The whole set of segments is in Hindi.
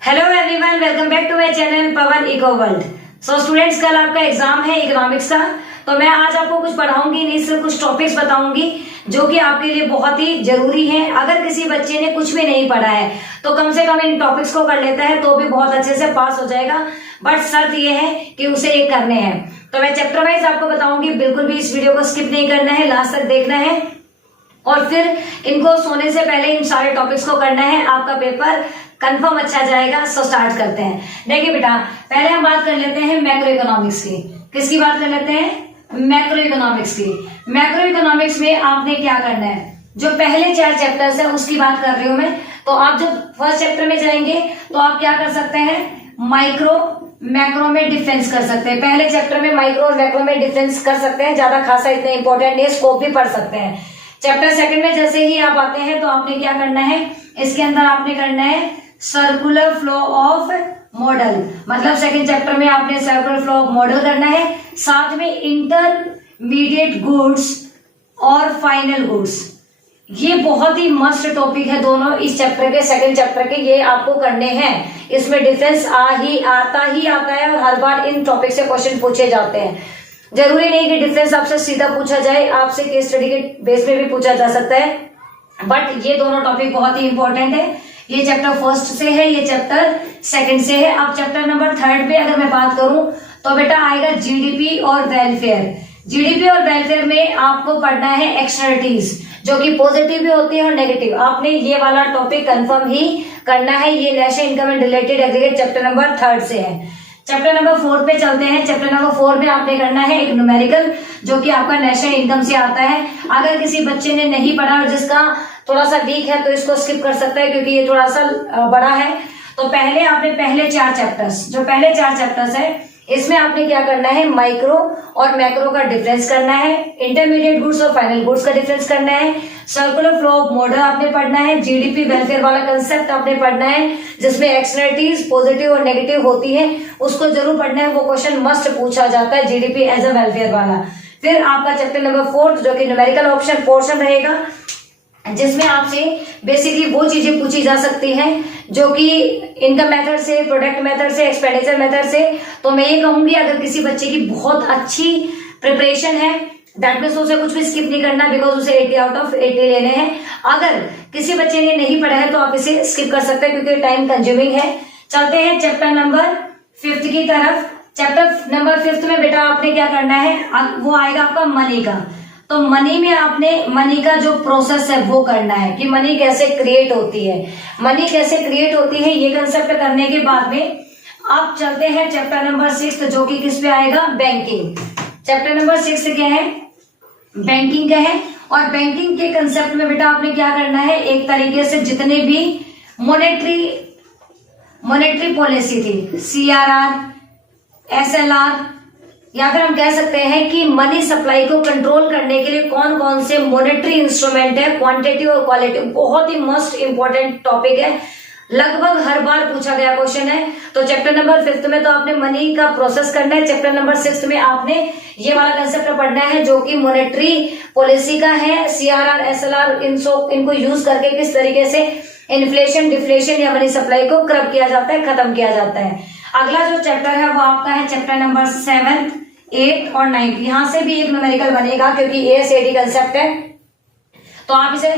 Hello everyone, welcome back to my channel Pawan eco world. So students, कल आपका एग्जाम है इकोनॉमिक्स का, तो मैं आज आपको कुछ पढ़ाऊंगी नहीं, सिर्फ कुछ टॉपिक्स बताऊंगी जो कि आपके लिए बहुत ही जरूरी है। अगर किसी बच्चे ने कुछ भी नहीं पढ़ा है तो कम से कम इन टॉपिक्स को कर लेता है तो भी बहुत अच्छे से पास हो जाएगा, बट शर्त ये है कि उसे ये करने हैं। तो मैं चैप्टर वाइज आपको बताऊंगी, बिल्कुल भी इस वीडियो को स्किप नहीं करना है, लास्ट तक देखना है और फिर इनको सोने से पहले इन सारे टॉपिक्स को करना है। आपका पेपर कंफर्म अच्छा जाएगा। सो स्टार्ट करते हैं। देखिए बेटा, पहले हम बात कर लेते हैं मैक्रो इकोनॉमिक्स की। किसकी बात कर लेते हैं? मैक्रो इकोनॉमिक्स की। मैक्रो इकोनॉमिक्स में आपने क्या करना है, जो पहले 4 चैप्टर्स है उसकी बात कर रही हूं मैं। तो आप जब फर्स्ट चैप्टर में जाएंगे तो आप क्या कर सकते हैं, माइक्रो मैक्रो में डिफरेंस कर सकते हैं। पहले चैप्टर में माइक्रो और मैक्रो में डिफरेंस कर सकते हैं, ज्यादा खासा इतना इंपॉर्टेंट नहीं, स्कोप भी पढ़ सकते हैं। चैप्टर सेकंड में जैसे ही आप आते हैं तो आपने क्या करना है, इसके अंदर आपने करना है सर्कुलर फ्लो ऑफ मॉडल। मतलब सेकंड चैप्टर में आपने सर्कुलर फ्लो ऑफ मॉडल करना है, साथ में इंटरमीडिएट गुड्स और फाइनल गुड्स। ये बहुत ही मस्ट टॉपिक है दोनों इस चैप्टर के, सेकंड चैप्टर के, ये आपको करने हैं। इसमें डिफरेंस आता ही आता है और हर बार इन टॉपिक से क्वेश्चन पूछे जाते हैं। जरूरी नहीं कि डिफरेंस आपसे सीधा पूछा जाए, आपसे केस स्टडी के बेस पे भी पूछा जा सकता है, बट ये दोनों टॉपिक बहुत ही इंपॉर्टेंट है। ये चैप्टर फर्स्ट से है, ये चैप्टर सेकंड से है। अब चैप्टर नंबर 3 पे अगर मैं बात करूं तो बेटा आएगा जीडीपी और वेलफेयर। जीडीपी और वेलफेयर में आपको पढ़ना है एक्सटर्नलिटीज, जो कि पॉजिटिव भी होती है और नेगेटिव। आपने ये वाला टॉपिक कंफर्म ही करना है। ये national income and related aggregate chapter number 3 से है। चैप्टर नंबर 4 पे चलते हैं। चैप्टर नंबर 4 में आपने करना है एक न्यूमेरिकल, जो कि आपका नेशनल इनकम से आता है। अगर किसी बच्चे ने नहीं पढ़ा और जिसका थोड़ा सा वीक है तो इसको स्किप कर सकता है, क्योंकि ये थोड़ा सा बड़ा है। तो पहले आपने पहले 4 चैप्टर्स, जो पहले 4 चैप्टर्स है, इसमें आपने क्या करना है, माइक्रो और मैक्रो का डिफरेंस करना है, इंटरमीडिएट गुड्स और फाइनल गुड्स का डिफरेंस करना है, सर्कुलर फ्लो ऑफ मॉडल आपने पढ़ना है, जीडीपी वेलफेयर वाला कंसेप्ट आपने पढ़ना है, जिसमें एक्सटर्नलिटीज पॉजिटिव और नेगेटिव होती है, उसको जरूर पढ़ना है। वो क्वेश्चन मस्ट पूछा जाता है, जीडीपी एज अ वेलफेयर वाला। फिर आपका चैप्टर नंबर 4 जो कि न्यूमेरिकल ऑप्शन पोर्शन रहेगा, जिसमें आपसे बेसिकली वो चीजें पूछी जा सकती हैं जो कि इनकम मेथड से, प्रोडक्ट मेथड से, एक्सपेंडिचर मेथड से। तो मैं ये कहूंगी, अगर किसी बच्चे की बहुत अच्छी प्रिपरेशन है, दैट मीन्स उसे कुछ भी स्किप नहीं करना, बिकॉज उसे 80 आउट ऑफ 80 लेने हैं। अगर किसी बच्चे ने नहीं पढ़ा है तो आप इसे स्किप कर सकते हैं, क्योंकि टाइम कंज्यूमिंग है। चलते हैं चैप्टर नंबर 5 की तरफ। चैप्टर नंबर 5 में बेटा आपने क्या करना है, वो आएगा आपका मनी का। तो मनी में आपने मनी का जो प्रोसेस है वो करना है, कि मनी कैसे क्रिएट होती है। मनी कैसे क्रिएट होती है ये कंसेप्ट करने के बाद में आप चलते हैं चैप्टर नंबर 6, जो कि किस पे आएगा, बैंकिंग। चैप्टर नंबर 6 क्या है, बैंकिंग का है। और बैंकिंग के कंसेप्ट में बेटा आपने क्या करना है, एक तरीके से जितने भी मॉनेटरी पॉलिसी थी, CRR, SLR, या फिर हम कह सकते हैं कि मनी सप्लाई को कंट्रोल करने के लिए कौन कौन से मॉनेटरी इंस्ट्रूमेंट है, क्वांटिटी और क्वालिटी, बहुत ही मोस्ट इंपॉर्टेंट टॉपिक है, लगभग हर बार पूछा गया क्वेश्चन है। तो चैप्टर नंबर 5 में तो आपने मनी का प्रोसेस करना है। चैप्टर नंबर 6 में आपने ये वाला कंसेप्ट पढ़ना है, जो कि मॉनेटरी पॉलिसी का है, CRR, SLR, इनको यूज करके किस तरीके से इन्फ्लेशन, डिफ्लेशन या मनी सप्लाई को कर्ब किया जाता है, खत्म किया जाता है। अगला जो चैप्टर है वो आपका है चैप्टर नंबर 7, 8 और 9। यहां से भी एक न्यूमेरिकल बनेगा, क्योंकि ASAD कंसेप्ट है। तो आप इसे,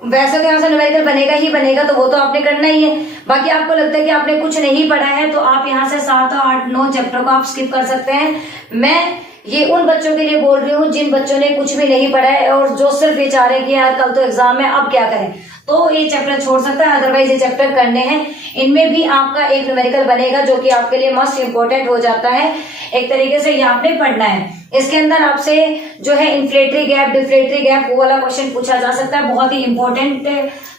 वैसे तो यहाँ से न्यूमेरिकल बनेगा ही बनेगा, तो वो तो आपने करना ही है। बाकी आपको लगता है कि आपने कुछ नहीं पढ़ा है तो आप यहाँ से 7, 8, 9 चैप्टर को आप स्किप कर सकते हैं। मैं ये उन बच्चों के लिए बोल रही हूँ जिन बच्चों ने कुछ भी नहीं पढ़ा है और जो सिर्फ ये चाह रहे हैं कि यार कल तो एग्जाम है, अब क्या करें, तो ये चैप्टर छोड़ सकता है। अदरवाइज ये चैप्टर करने हैं। इनमें भी आपका एक न्यूमेरिकल बनेगा, जो कि आपके लिए मस्ट इंपॉर्टेंट हो जाता है। एक तरीके से ये आपने पढ़ना है। इसके अंदर आपसे जो है इन्फ्लेटरी गैप, डिफ्लेटरी गैप, वो वाला क्वेश्चन पूछा जा सकता है। बहुत ही इंपॉर्टेंट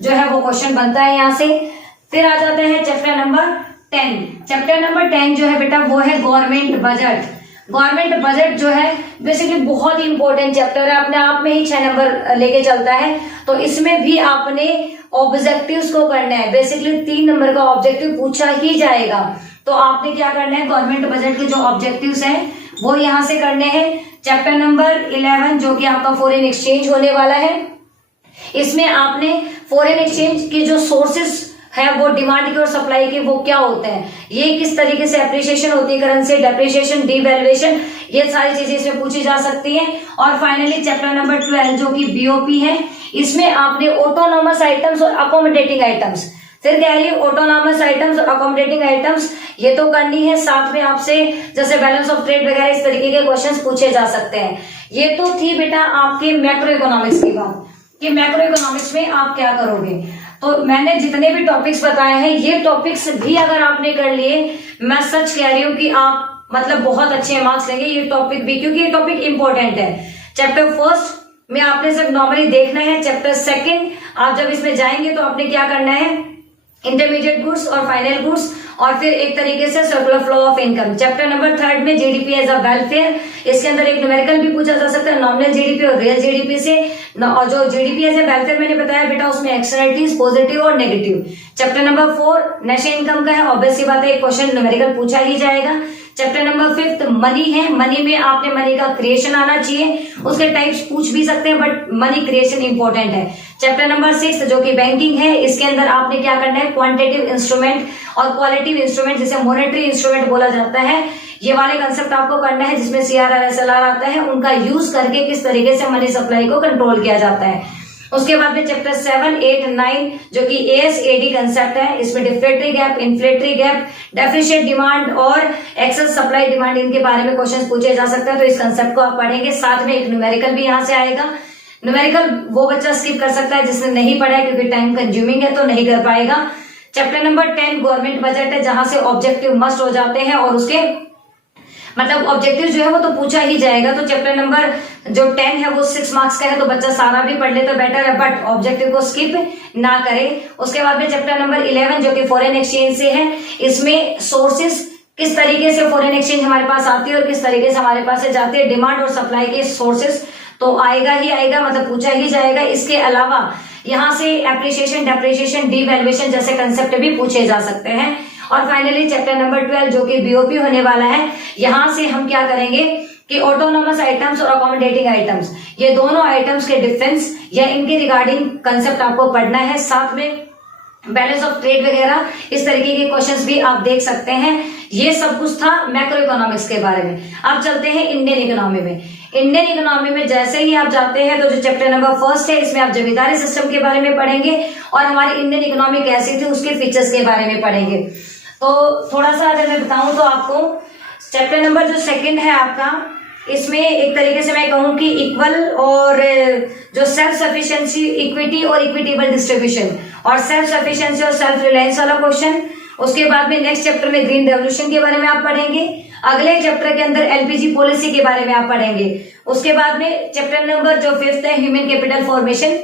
जो है वो क्वेश्चन बनता है यहाँ से। फिर आ जाते हैं चैप्टर नंबर 10। चैप्टर नंबर 10 जो है बेटा वो है गवर्नमेंट बजट। गवर्नमेंट बजट जो है बेसिकली बहुत ही इंपॉर्टेंट चैप्टर है, अपने आप में ही 6 नंबर लेके चलता है। तो इसमें भी आपने ऑब्जेक्टिव्स को करना है। बेसिकली 3 नंबर का ऑब्जेक्टिव पूछा ही जाएगा। तो आपने क्या करना है, गवर्नमेंट बजट के जो ऑब्जेक्टिव्स हैं वो यहाँ से करने हैं। चैप्टर नंबर 11 जो कि आपका फॉरेन एक्सचेंज होने वाला है, इसमें आपने फॉरेन एक्सचेंज के जो सोर्सेस है वो डिमांड की और सप्लाई की, वो क्या होते हैं, ये किस तरीके से एप्रिसिएशन होती है करेंसी, डेप्रिसिएशन, डिवैल्यूएशन, ये सारी चीजें इसमें पूछी जा सकती हैं। और फाइनली चैप्टर नंबर 12 जो कि बीओपी है, इसमें आपने ऑटोनॉमस आइटम्स और अकोमोडेटिंग आइटम्स, फिर कह रही है ऑटोनॉमस आइटम्स और अकोमोडेटिंग आइटम्स, ये तो करनी है। साथ में आपसे जैसे बैलेंस ऑफ ट्रेड वगैरह इस तरीके के क्वेश्चंस पूछे जा सकते हैं। ये तो थी बेटा आपके मैक्रो इकोनॉमिक्स की बात कि मैक्रो इकोनॉमिक्स में आप क्या करोगे। तो मैंने जितने भी टॉपिक्स बताए हैं, ये टॉपिक्स भी अगर आपने कर लिए, मैं सच कह रही हूँ कि आप मतलब बहुत अच्छे मार्क्स लेंगे ये टॉपिक भी, क्योंकि ये टॉपिक इंपॉर्टेंट है। चैप्टर फर्स्ट में आपने सिर्फ नॉर्मली देखना है, चैप्टर सेकंड आप जब इसमें जाएंगे तो आपने क्या करना है, इंटरमीडिएट गुड्स और फाइनल गुड्स, और फिर एक तरीके से circular flow of income. Chapter number 3 में जीडीपी एज अ वेलफेयर, इसके अंदर एक न्यूमेरिकल भी पूछा जा सकता है, नॉमिनल जीडीपी और रियल जीडीपी से। और जो जीडीपी एज ए वेलफेयर मैंने बताया बेटा, उसमें एक्सटर्नलिटीज पॉजिटिव और negative. Chapter number 4 national income का है, ऑब्वियस सी बात है एक क्वेश्चन न्यूमेरिकल पूछा ही जाएगा। चैप्टर नंबर 5 मनी है, मनी में आपने मनी का क्रिएशन आना चाहिए, उसके टाइप्स पूछ भी सकते हैं बट मनी क्रिएशन इंपॉर्टेंट है। चैप्टर नंबर 6 जो कि बैंकिंग है, इसके अंदर आपने क्या करना है, क्वांटिटेटिव इंस्ट्रूमेंट और क्वालिटेटिव इंस्ट्रूमेंट, जिसे मॉनेटरी इंस्ट्रूमेंट बोला जाता है, ये वाले कंसेप्ट आपको करना है, जिसमें सीआरआर एसएलआर आता है, उनका यूज करके किस तरीके से मनी सप्लाई को कंट्रोल किया जाता है। उसके बाद में चैप्टर 7, 8, 9 जो कि एएसएडी कंसेप्ट है, इसमें डिफ्लेटरी गैप, इन्फ्लेटरी गैप, डेफिशिएंट डिमांड और एक्सेस सप्लाई डिमांड, इनके बारे में क्वेश्चन पूछे जा सकते हैं। तो इस कंसेप्ट को आप पढ़ेंगे, साथ में एक न्यूमेरिकल भी यहाँ से आएगा। न्यूमेरिकल वो बच्चा स्किप कर सकता है जिसने नहीं पढ़ा है, क्योंकि टाइम कंज्यूमिंग है तो नहीं कर पाएगा। चैप्टर नंबर 10 गवर्नमेंट बजट है, जहां से ऑब्जेक्टिव मस्ट हो जाते हैं और उसके मतलब ऑब्जेक्टिव जो है वो तो पूछा ही जाएगा। तो चैप्टर नंबर जो 10 है वो 6 मार्क्स का है, तो बच्चा सारा भी पढ़ ले तो बेटर है, बट ऑब्जेक्टिव को स्किप ना करे। उसके बाद में चैप्टर नंबर 11 जो कि फॉरेन एक्सचेंज से है, इसमें सोर्सेस किस तरीके से फॉरेन एक्सचेंज हमारे पास आती है और किस तरीके से हमारे पास से जाती है, डिमांड और सप्लाई के सोर्सेस तो आएगा ही आएगा, मतलब पूछा ही जाएगा। इसके अलावा यहाँ से एप्रिसिएशन, डेप्रिसिएशन, डिवैल्यूएशन जैसे कंसेप्ट भी पूछे जा सकते हैं। और फाइनली चैप्टर नंबर 12 जो कि बीओपी होने वाला है, यहाँ से हम क्या करेंगे कि ऑटोनोमस आइटम्स और अकोमोडेटिंग आइटम्स, ये दोनों आइटम्स के डिफरेंस या इनके रिगार्डिंग कंसेप्ट आपको पढ़ना है। साथ में बैलेंस ऑफ ट्रेड वगैरह इस तरीके के क्वेश्चंस भी आप देख सकते हैं। ये सब कुछ था मैक्रो इकोनॉमिक्स के बारे में। अब चलते हैं इंडियन इकोनॉमी में। इंडियन इकोनॉमी में जैसे ही आप जाते हैं तो जो चैप्टर नंबर 1 है, इसमें आप जमींदारी सिस्टम के बारे में पढ़ेंगे और हमारी इंडियन इकोनॉमी कैसी थी उसके फीचर्स के बारे में पढ़ेंगे। तो थोड़ा सा अगर मैं बताऊं तो आपको चैप्टर नंबर जो 2 है आपका, इसमें एक तरीके से मैं कहूं कि इक्वल और जो सेल्फ सफिशिएंसी, इक्विटी और इक्विटेबल डिस्ट्रीब्यूशन और सेल्फ सफिशिएंसी और सेल्फ रिलायंस वाला क्वेश्चन। उसके बाद में नेक्स्ट चैप्टर में ग्रीन रेवोल्यूशन के बारे में आप पढ़ेंगे। अगले चैप्टर के अंदर एलपीजी पॉलिसी के बारे में आप पढ़ेंगे। उसके बाद में चैप्टर नंबर जो 5 है ह्यूमन कैपिटल फॉर्मेशन,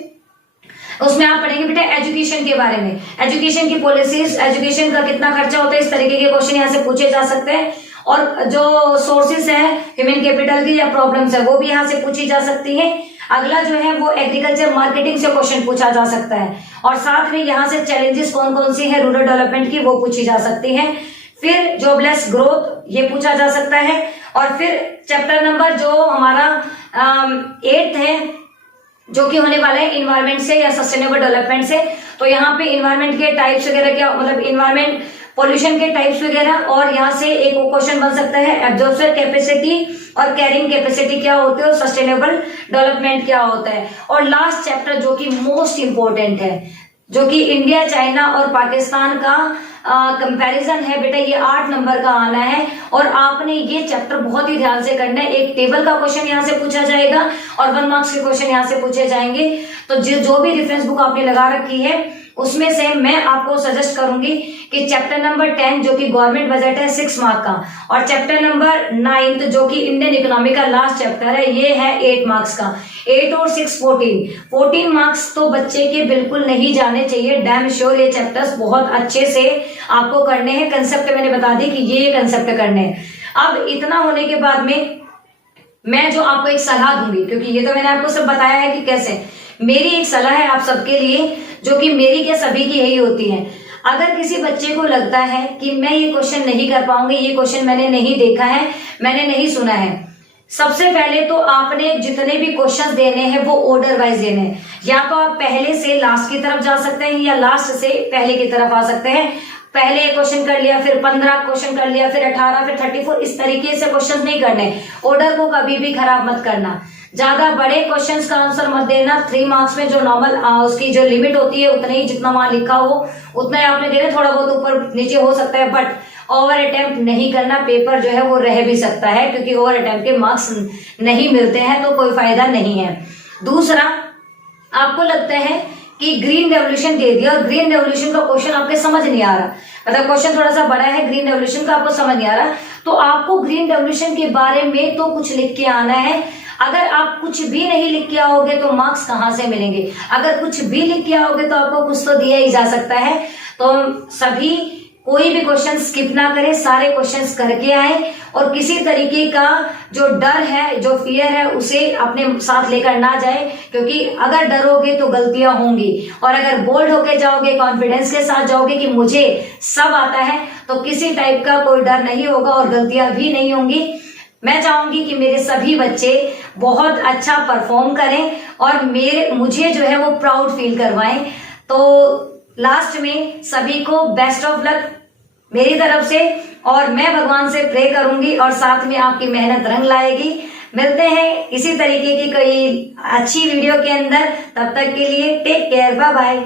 उसमें आप पढ़ेंगे बेटा एजुकेशन के बारे में, एजुकेशन की पॉलिसीज, एजुकेशन का कितना खर्चा होता है, इस तरीके के क्वेश्चन यहाँ से पूछे जा सकते हैं। और जो सोर्सेस है ह्यूमन कैपिटल की या प्रॉब्लम्स है वो भी यहाँ से पूछी जा सकती है। अगला जो है वो एग्रीकल्चर मार्केटिंग से क्वेश्चन पूछा जा सकता है और साथ में यहाँ से चैलेंजेस कौन कौन सी है रूरल डेवलपमेंट की वो पूछी जा सकती है। फिर जॉबलेस ग्रोथ ये पूछा जा सकता है। और फिर चैप्टर नंबर जो हमारा 8 है जो कि होने वाला है इन्वायरमेंट से या सस्टेनेबल डेवलपमेंट से। तो यहाँ पे इन्वायरमेंट के टाइप्स वगैरह क्या, मतलब इन्वायरमेंट पोल्यूशन के टाइप्स वगैरह, और यहाँ से एक क्वेश्चन बन सकता है एब्जॉर्प्शन कैपेसिटी और कैरिंग कैपेसिटी क्या होती है और सस्टेनेबल डेवलपमेंट क्या होता है। और लास्ट चैप्टर जो कि मोस्ट इंपोर्टेंट है, जो कि इंडिया, चाइना और पाकिस्तान का कंपैरिजन है बेटा, ये 8 नंबर का आना है और आपने ये चैप्टर बहुत ही ध्यान से करना है। एक टेबल का क्वेश्चन यहाँ से पूछा जाएगा और 1 मार्क्स के क्वेश्चन यहाँ से पूछे जाएंगे। तो जो भी रेफरेंस बुक आपने लगा रखी है उसमें से मैं आपको सजेस्ट करूंगी कि चैप्टर नंबर 10 जो कि गवर्नमेंट बजट है 6 मार्क का, और चैप्टर नंबर 9 जो कि इंडियन इकोनॉमी का लास्ट चैप्टर है ये है 8 मार्क्स का। 8 और 6 14 मार्क्स तो बच्चे के बिल्कुल नहीं जाने चाहिए। डैम श्योर ये चैप्टर्स बहुत अच्छे से आपको करने हैं। कंसेप्ट मैंने बता दी कि ये कंसेप्ट करने हैं। अब इतना होने के बाद में मैं जो आपको एक सलाह दूंगी, क्योंकि ये तो मैंने आपको सब बताया है कि कैसे, मेरी एक सलाह है आप सबके लिए जो कि मेरी क्या सभी की यही होती है। अगर किसी बच्चे को लगता है कि मैं ये क्वेश्चन नहीं कर पाऊंगी, ये क्वेश्चन मैंने नहीं देखा है, मैंने नहीं सुना है, सबसे पहले तो आपने जितने भी क्वेश्चंस देने हैं वो ऑर्डर वाइज देने हैं। या तो आप पहले से लास्ट की तरफ जा सकते हैं या लास्ट से पहले की तरफ आ सकते हैं। पहले एक क्वेश्चन कर लिया, फिर 15 क्वेश्चन कर लिया, फिर 18, फिर 34, इस तरीके से क्वेश्चन नहीं करने। ऑर्डर को कभी भी खराब मत करना। ज्यादा बड़े क्वेश्चंस का आंसर मत देना। 3 मार्क्स में जो नॉर्मल उसकी जो लिमिट होती है उतने ही जितना वहां लिखा हो उतना ही आपने देना। थोड़ा बहुत ऊपर नीचे हो सकता है, बट ओवर अटेम्प्ट नहीं करना। पेपर जो है वो रह भी सकता है, क्योंकि ओवर अटेम्प्ट के मार्क्स नहीं मिलते हैं, तो कोई फायदा नहीं है। दूसरा, आपको लगता है कि ग्रीन रेवोल्यूशन दे दिया और ग्रीन रेवोल्यूशन का क्वेश्चन आपके समझ नहीं आ रहा, मतलब क्वेश्चन थोड़ा सा बड़ा है, ग्रीन रेवोल्यूशन का आपको समझ नहीं आ रहा, तो आपको ग्रीन रेवोल्यूशन के बारे में तो कुछ लिख के आना है। अगर आप कुछ भी नहीं लिख के आओगे तो मार्क्स कहां से मिलेंगे। अगर कुछ भी लिख के आओगे तो आपको कुछ तो दिया ही जा सकता है। तो सभी कोई भी क्वेश्चन स्किप ना करें, सारे क्वेश्चंस करके आए और किसी तरीके का जो डर है, जो फियर है, उसे अपने साथ लेकर ना जाए, क्योंकि अगर डरोगे तो गलतियां होंगी। और अगर बोल्ड होके जाओगे, कॉन्फिडेंस के साथ जाओगे कि मुझे सब आता है, तो किसी टाइप का कोई डर नहीं होगा और गलतियां भी नहीं होंगी। मैं चाहूंगी कि मेरे सभी बच्चे बहुत अच्छा परफॉर्म करें और मुझे जो है वो प्राउड फील करवाएं। तो लास्ट में सभी को बेस्ट ऑफ लक मेरी तरफ से, और मैं भगवान से प्रे करूंगी और साथ में आपकी मेहनत रंग लाएगी। मिलते हैं इसी तरीके की कोई अच्छी वीडियो के अंदर, तब तक के लिए टेक केयर, बाय बाय।